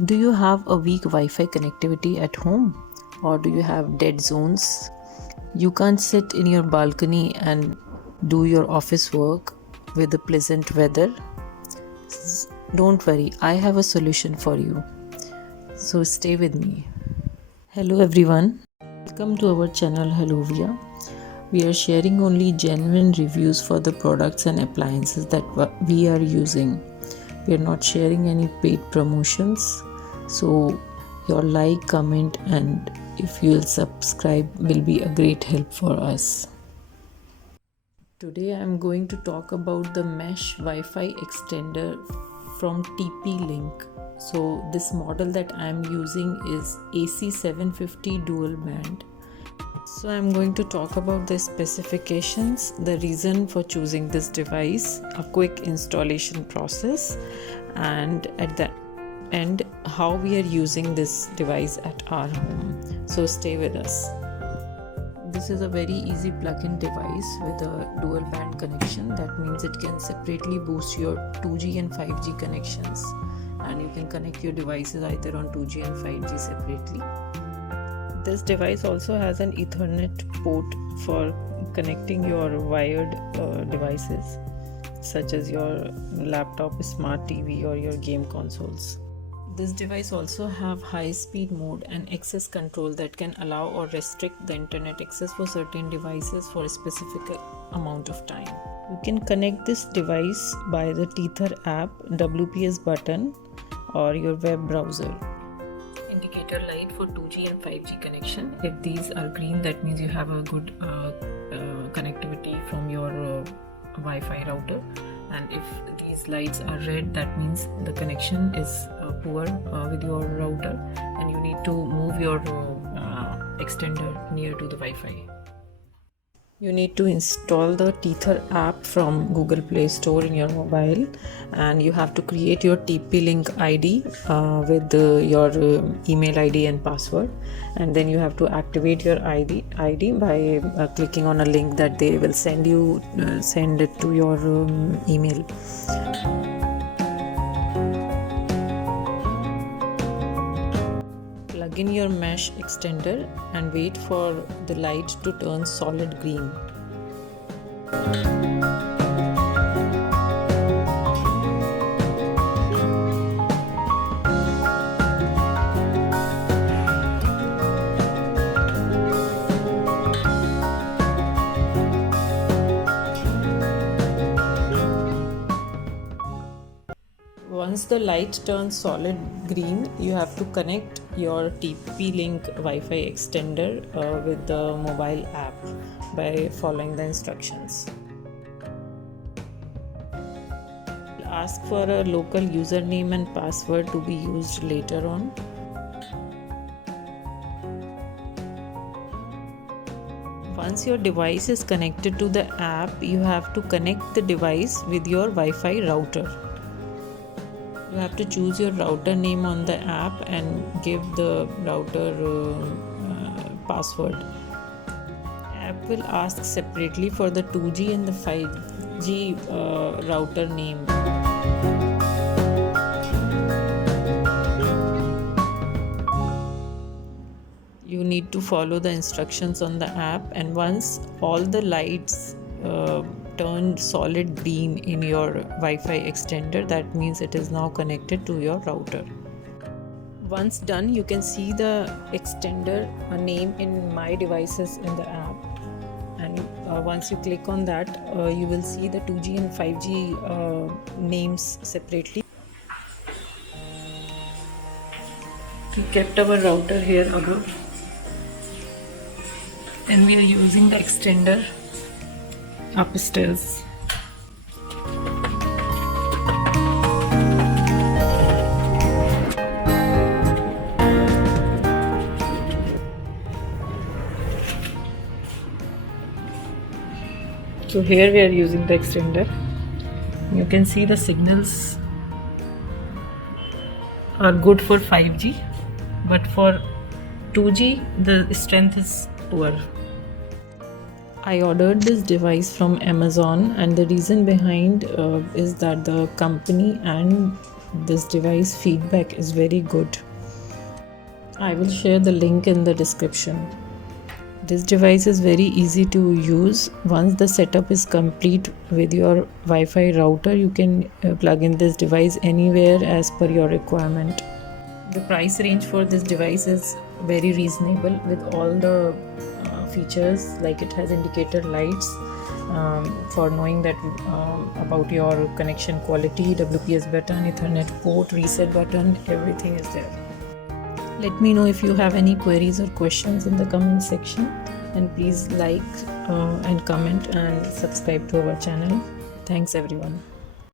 Do you have a weak Wi-Fi connectivity at home? Or do you have dead zones? You can't sit in your balcony and do your office work with the pleasant weather? Don't worry, I have a solution for you. So stay with me. Hello everyone. Welcome to our channel Haloveaa. We are sharing only genuine reviews for the products and appliances that we are using. We are not sharing any paid promotions. So your like, comment and if you will subscribe will be a great help for us. Today I am going to talk about the mesh Wi-Fi extender from TP-Link. So this model that I am using is AC750 dual band. So I'm going to talk about the specifications, the reason for choosing this device, a quick installation process, and at the end how we are using this device at our home. So stay with us. This is a very easy plug-in device with a dual band connection. That means it can separately boost your 2G and 5G connections, and you can connect your devices either on 2G and 5G separately. This device also has an Ethernet port for connecting your wired devices such as your laptop, smart TV or your game consoles. This device also have high-speed mode and access control that can allow or restrict the internet access for certain devices for a specific amount of time. You can connect this device by the Tether app, WPS button or your web browser. Indicator light for 2G and 5G connection. If these are green, that means you have a good connectivity from your Wi-Fi router, and if these lights are red, that means the connection is poor with your router and you need to move your extender near to the Wi-Fi. You need to install the Tether app from Google Play Store in your mobile, and you have to create your TP-Link ID with your email ID and password, and then you have to activate your ID by clicking on a link that they will send it to your email. Plug in your mesh extender and wait for the light to turn solid green. Once the light turns solid green, you have to connect your TP-Link Wi-Fi extender with the mobile app by following the instructions. Ask for a local username and password to be used later on. Once your device is connected to the app, you have to connect the device with your Wi-Fi router. You have to choose your router name on the app and give the router password. App will ask separately for the 2G and the 5G router name. You need to follow the instructions on the app, and once all the lights turned solid green in your Wi-Fi extender, that means it is now connected to your router. Once done, you can see the extender name in My Devices in the app, and once you click on that, you will see the 2G and 5G names separately. We kept our router here above, and we are using the extender upstairs. So here we are using the extender. You can see the signals are good for 5G, but for 2G the strength is poor. I ordered this device from Amazon, and the reason behind is that the company and this device feedback is very good. I will share the link in the description. This device is very easy to use. Once the setup is complete with your Wi-Fi router, you can plug in this device anywhere as per your requirement. The price range for this device is very reasonable with all the features, like it has indicator lights for knowing that about your connection quality, WPS button, Ethernet port, reset button, everything is there. Let me know if you have any queries or questions in the comment section, and please like and comment and subscribe to our channel. Thanks everyone.